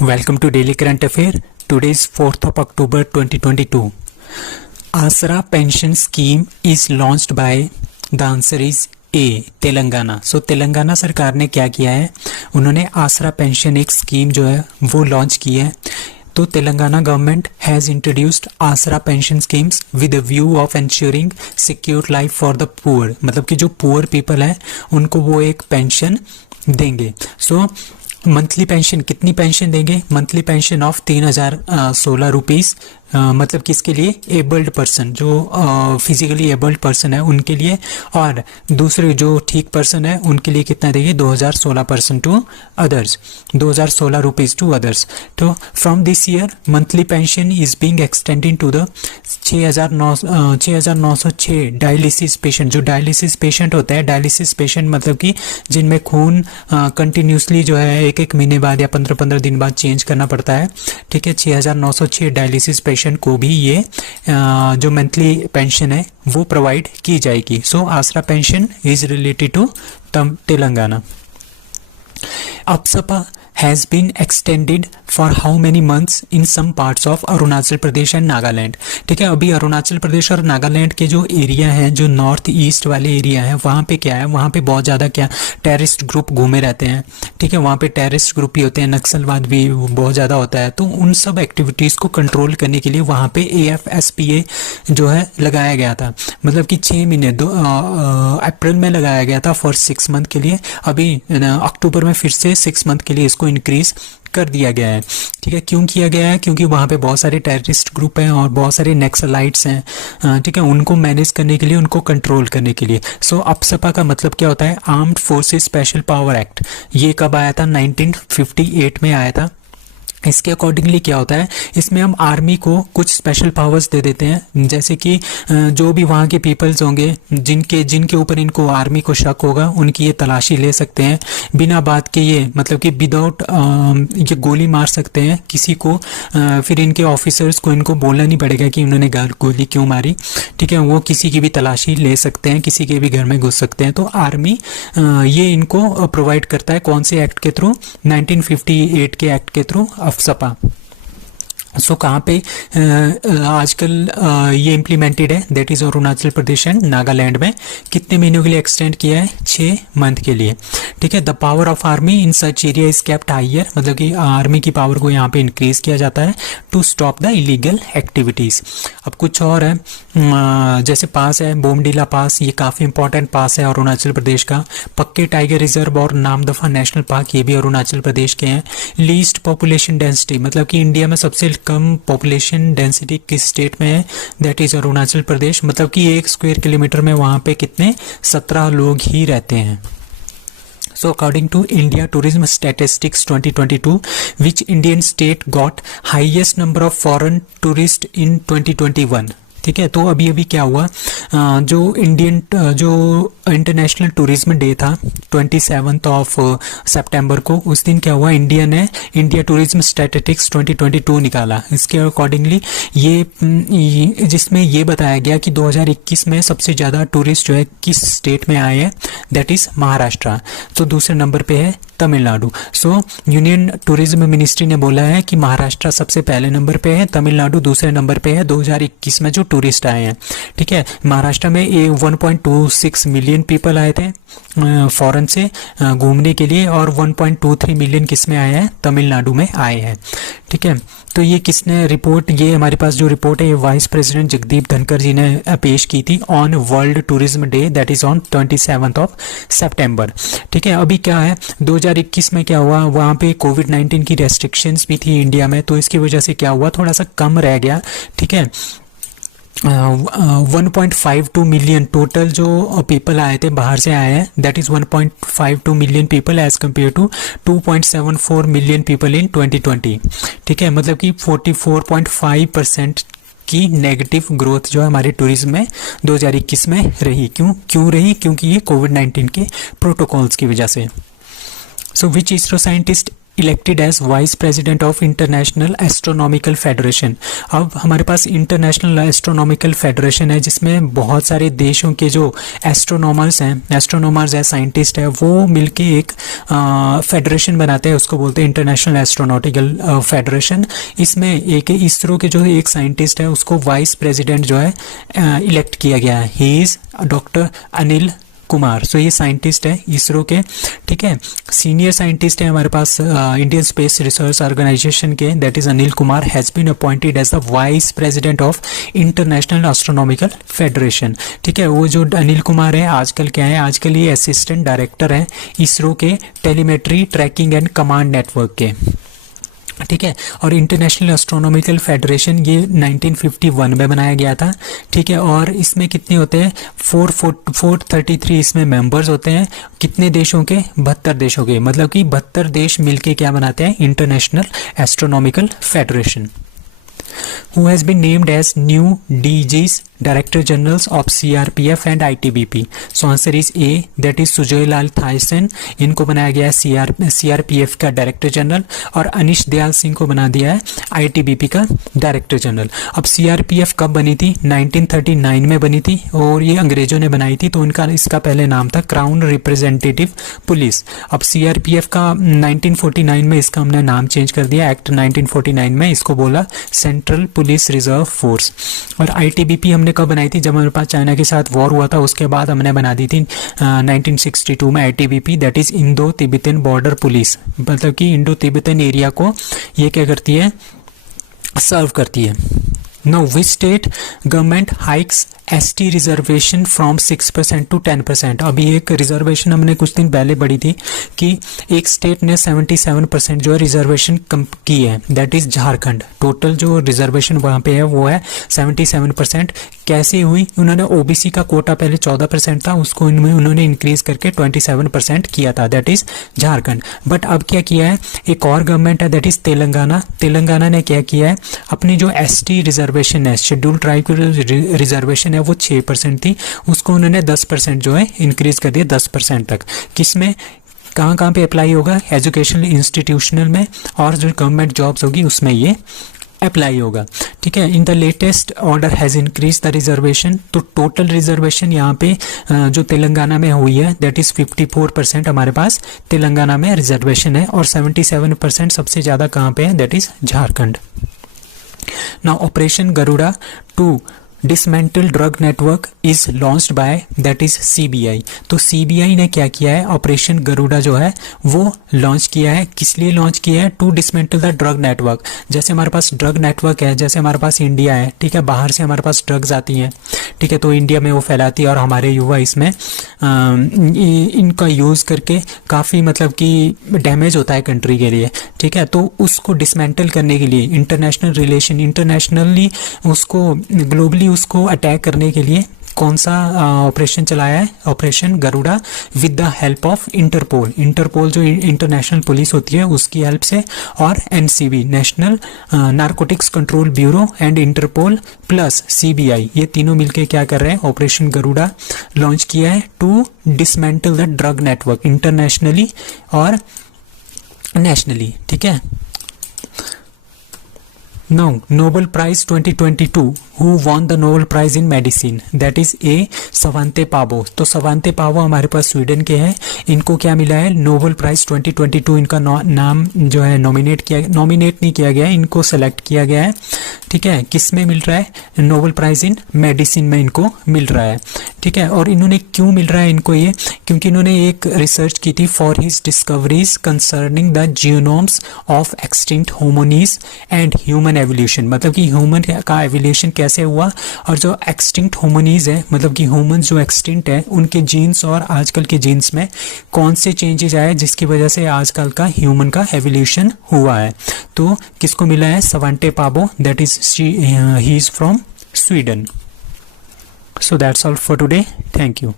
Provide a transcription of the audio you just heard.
Welcome to Daily Current Affair. Today is 4th of October 2022. Asra pension scheme is launched by, the answer is A, Telangana. सो तेलंगाना सरकार ने क्या किया है, उन्होंने आसरा पेंशन एक स्कीम जो है वो लॉन्च की है. तो तेलंगाना गवर्नमेंट हैज़ इंट्रोड्यूस्ड आसरा pension schemes with a view of ensuring secure life for the poor. मतलब कि जो पुअर पीपल है उनको वो एक पेंशन देंगे. सो मंथली पेंशन, कितनी पेंशन देंगे? Monthly pension of 3016 rupees. मतलब कि इसके लिए एबल्ड पर्सन, जो फिजिकली एबल्ड पर्सन है उनके लिए, और दूसरे जो ठीक पर्सन है उनके लिए कितना देंगे? 2016 to others, 2016 rupees to others. तो from this year monthly pension is being extended to the 6906 dialysis patient. जो डायलिसिस पेशेंट होता है, डायलिसिस पेशेंट मतलब कि जिनमें खून कंटिन्यूसली जो है एक महीने बाद या 15 दिन बाद चेंज करना पड़ता है. ठीक है, 6906 डायलिसिस पेशेंट को भी ये जो मंथली पेंशन है वो प्रोवाइड की जाएगी. So Aasara pension is related to Telangana. AFSPA has been extended for how many months in some parts of Arunachal Pradesh and Nagaland. ठीक है, अभी अरुणाचल प्रदेश और नागालैंड के जो एरिया हैं, जो नॉर्थ ईस्ट वाले एरिया हैं, वहाँ पे क्या है, वहाँ पे बहुत ज़्यादा क्या टेररिस्ट ग्रुप घूमे रहते हैं. ठीक है, वहाँ पे टेररिस्ट ग्रुप भी होते हैं, नक्सलवाद भी बहुत ज़्यादा होता है. तो उन सब एक्टिविटीज़ को कंट्रोल करने के लिए वहाँ पे AFSPA जो है लगाया गया था. मतलब कि 6 महीने अप्रैल में लगाया गया था फॉर 6 मंथ के लिए. अभी अक्टूबर में फिर से 6 मंथ के लिए इसको इंक्रीज कर दिया गया है. ठीक है, क्यों किया गया है? क्योंकि वहाँ पे बहुत सारे टेररिस्ट ग्रुप हैं और बहुत सारे नक्सलाइट्स हैं. ठीक है, उनको मैनेज करने के लिए, उनको कंट्रोल करने के लिए. सो अपसपा का मतलब क्या होता है? Armed forces special power act. ये कब आया था? 1958 में आया था. इसके अकॉर्डिंगली क्या होता है, इसमें हम आर्मी को कुछ स्पेशल पावर्स दे देते हैं. जैसे कि जो भी वहाँ के पीपल्स होंगे जिनके ऊपर इनको आर्मी को शक होगा, उनकी ये तलाशी ले सकते हैं बिना बात के. ये मतलब कि विदाउट ये गोली मार सकते हैं किसी को. फिर इनके ऑफिसर्स को इनको बोलना नहीं पड़ेगा कि उन्होंने गोली क्यों मारी. ठीक है, वो किसी की भी तलाशी ले सकते हैं, किसी के भी घर में घुस सकते हैं. तो आर्मी ये इनको प्रोवाइड करता है. कौन से एक्ट के थ्रू? 1958 के एक्ट के थ्रू अपसपा. सो कहाँ पे आजकल ये इम्प्लीमेंटेड है? That is Arunachal Pradesh and Nagaland में. कितने महीनों के लिए एक्सटेंड किया है? 6 मंथ के लिए. ठीक है, the power of army in such area is kept higher. मतलब कि आर्मी की पावर को यहाँ पे इंक्रीज किया जाता है to stop the illegal activities. अब कुछ और है, जैसे पास है बोमडीला पास. ये काफ़ी इंपॉर्टेंट पास है अरुणाचल प्रदेश का. पक्के टाइगर रिजर्व और नामदफा नेशनल पार्क, ये भी अरुणाचल प्रदेश के हैं. लीस्ट पॉपुलेशन डेंसिटी, मतलब कि इंडिया में सबसे कम पॉपुलेशन डेंसिटी किस स्टेट में है? That is Arunachal Pradesh. मतलब कि 1 स्क्वायर किलोमीटर में वहाँ पे कितने? 17 लोग ही रहते हैं. So according to India Tourism Statistics 2022, which Indian state got highest number of foreign tourists in 2021? ठीक है, तो अभी क्या हुआ, जो इंटरनेशनल टूरिज्म डे था 27 सितंबर को, उस दिन क्या हुआ, इंडिया टूरिज्म स्टैटिस्टिक्स 2022 निकाला. इसके अकॉर्डिंगली ये जिसमें ये बताया गया कि 2021 में सबसे ज़्यादा टूरिस्ट जो है किस स्टेट में आए हैं? That is Maharashtra. तो दूसरे नंबर पे है तमिलनाडु. सो यूनियन टूरिज्म मिनिस्ट्री ने बोला है कि महाराष्ट्र सबसे पहले नंबर पे है, तमिलनाडु दूसरे नंबर पे है 2021 में जो टूरिस्ट आए हैं. ठीक है, महाराष्ट्र में 1.26 मिलियन पीपल आए थे फॉरेन से घूमने के लिए, और 1.23 मिलियन किस में आए हैं? तमिलनाडु में आए हैं. ठीक है, तो ये किसने रिपोर्ट, ये हमारे पास जो रिपोर्ट है ये वाइस प्रेसिडेंट जगदीप धनखड़ जी ने पेश की थी on world tourism day, that is on 27 सितंबर. ठीक है, अभी क्या है, 2021 में क्या हुआ, वहाँ पे कोविड-19 की रेस्ट्रिक्शंस भी थी इंडिया में, तो इसकी वजह से क्या हुआ, थोड़ा सा कम रह गया. ठीक है, 1.52 मिलियन टोटल जो पीपल आए थे बाहर से आए हैं. That is 1.52 million people as compare to 2.74 million people in 2020. ठीक है, मतलब कि 44.5% की नेगेटिव ग्रोथ जो है हमारे टूरिज्म में 2021 में रही. क्यों रही? क्योंकि ये कोविड-19 के प्रोटोकॉल्स की वजह से. So which ISRO scientist elected as vice president of international astronomical Federation. अब हमारे पास इंटरनेशनल एस्ट्रोनॉमिकल फेडरेशन है जिसमें बहुत सारे देशों के जो एस्ट्रोनॉमर्स है, साइंटिस्ट है, वो मिलके एक फेडरेशन बनाते हैं, उसको बोलते हैं इंटरनेशनल एस्ट्रोनॉटिकल फेडरेशन। इसमें एक इसरो के जो एक साइंटिस्ट है उसको वाइस प्रेसिडेंट जो है इलेक्ट किया गया है। He is doctor Anil Kumar. So ये साइंटिस्ट है इसरो के, ठीक है। सीनियर साइंटिस्ट है हमारे पास इंडियन स्पेस रिसर्च ऑर्गेनाइजेशन के, that is Anil Kumar has been appointed as the vice president of international astronomical federation, ठीक है। वो जो अनिल कुमार है आजकल क्या है, आजकल ये असिस्टेंट डायरेक्टर है इसरो के telemetry tracking and command network के, ठीक है। और इंटरनेशनल एस्ट्रोनॉमिकल फेडरेशन ये 1951 में बनाया गया था, ठीक है। और इसमें कितने होते हैं, 433 इसमें मेंबर्स होते हैं। कितने देशों के, 72 देशों के, मतलब कि 72 देश मिलके क्या बनाते हैं, international astronomical federation. Who has been named as new DGs, Director Generals of CRPF and ITBP? So answer is A, that is सुजय लाल थायसेन, इनको बनाया गया है CRPF का डायरेक्टर जनरल, और अनिश दयाल सिंह को बना दिया है ITBP का डायरेक्टर जनरल। अब CRPF कब बनी थी, 1939 में बनी थी, और ये अंग्रेजों ने बनाई थी, तो इनका इसका पहले नाम था क्राउन रिप्रेजेंटेटिव पुलिस। अब CRPF का 1949 में इसका हमने नाम चेंज कर दिया, एक्ट 1949 में इसको बोला सेंट्रल पुलिस रिजर्व फोर्स। और ITBP हमने कब बनाई थी, जब हमारे पास चाइना के साथ वॉर हुआ था, उसके बाद हमने बना दी थी 1962 में ITBP, that is Indo Tibetan border police, मतलब कि इंडो तिब्बतन एरिया को ये क्या करती है, सर्व करती है। Now which state government hikes ST reservation from 6% to 10%। अभी एक रिजर्वेशन हमने कुछ दिन पहले पढ़ी थी कि एक स्टेट ने 77% जो है रिजर्वेशन कम की है, दैट इज झारखंड। टोटल जो रिजर्वेशन वहाँ पे है वो है 77%। कैसे हुई, उन्होंने OBC का कोटा पहले 14% था, उसको उन्होंने इंक्रीज करके 27% किया था, दैट इज झारखंड। बट अब क्या किया है, एक और गवर्नमेंट है दैट इज तेलंगाना। तेलंगाना ने क्या किया है, अपनी जो ST रिजर्वेशन है, शेड्यूल ट्राइब की रिजर्वेशन है, वो 6% थी, उसको उन्होंने 10% जो है इंक्रीज कर दिया 10% तक। किसमें, कहाँ कहाँ पे अप्लाई होगा, एजुकेशनल इंस्टीट्यूशनल में, और जो गवर्नमेंट जॉब्स होगी उसमें ये अप्लाई होगा, ठीक है। In the latest order has increase the reservation. तो टोटल रिजर्वेशन यहाँ पे जो तेलंगाना में हुई है दैट इज़ 54% हमारे पास तेलंगाना में रिजर्वेशन है, और 77% सबसे ज़्यादा कहाँ पे है, that is Jharkhand. Now operation Garuda to dismantle drug network is launched by that is CBI। तो CBI ने क्या किया है, ऑपरेशन गरुड़ा जो है वो लॉन्च किया है। किस लिए लॉन्च किया है, to dismantle the drug network. जैसे हमारे पास ड्रग नेटवर्क है, जैसे हमारे पास इंडिया है, ठीक है, बाहर से हमारे पास ड्रग्स आती हैं, ठीक है, तो इंडिया में वो फैलाती है, और हमारे युवा इसमें इनका यूज़ करके काफ़ी मतलब कि डैमेज होता है कंट्री के लिए, ठीक है। तो उसको डिसमेंटल करने के लिए इंटरनेशनल रिलेशन, इंटरनेशनली उसको ग्लोबली उसको अटैक करने के लिए कौन सा ऑपरेशन चलाया है, operation Garuda, with the help of Interpol. Interpol जो इंटरनेशनल पुलिस होती है उसकी हेल्प से, और NCB national narcotics control bureau and Interpol plus CBI, ये तीनों मिलके क्या कर रहे हैं, ऑपरेशन गरुड़ा लॉन्च किया है to dismantle the drug network internationally और नेशनली, ठीक है। Now, Nobel Prize 2022, who won the Nobel Prize in Medicine? That is A. Svante Pabo। तो Svante Pabo हमारे पास स्वीडन के हैं, इनको क्या मिला है, नोबेल प्राइज 2022। इनका नाम जो है नॉमिनेट नहीं किया गया है, इनको सेलेक्ट किया गया है, ठीक है। किस में मिल रहा है, नोबेल प्राइज इन मेडिसिन में इनको मिल रहा है, ठीक है। और इन्होंने क्यों मिल रहा है इनको ये, क्योंकि इन्होंने एक रिसर्च की थी for his discoveries concerning the genomes of extinct hominins and human evolution. मतलब कि ह्यूमन का एवोल्यूशन कैसे हुआ, और जो एक्सटिंक्ट होमोनीज है, मतलब कि ह्यूमन जो एक्सटिंक्ट है, उनके जीन्स और आजकल के जीन्स में कौन से चेंजेस आए जिसकी वजह से आजकल का ह्यूमन का एवोल्यूशन हुआ है। तो किसको मिला है, सवांटे पाबो, that is he is from Sweden. So that's all for today. Thank you.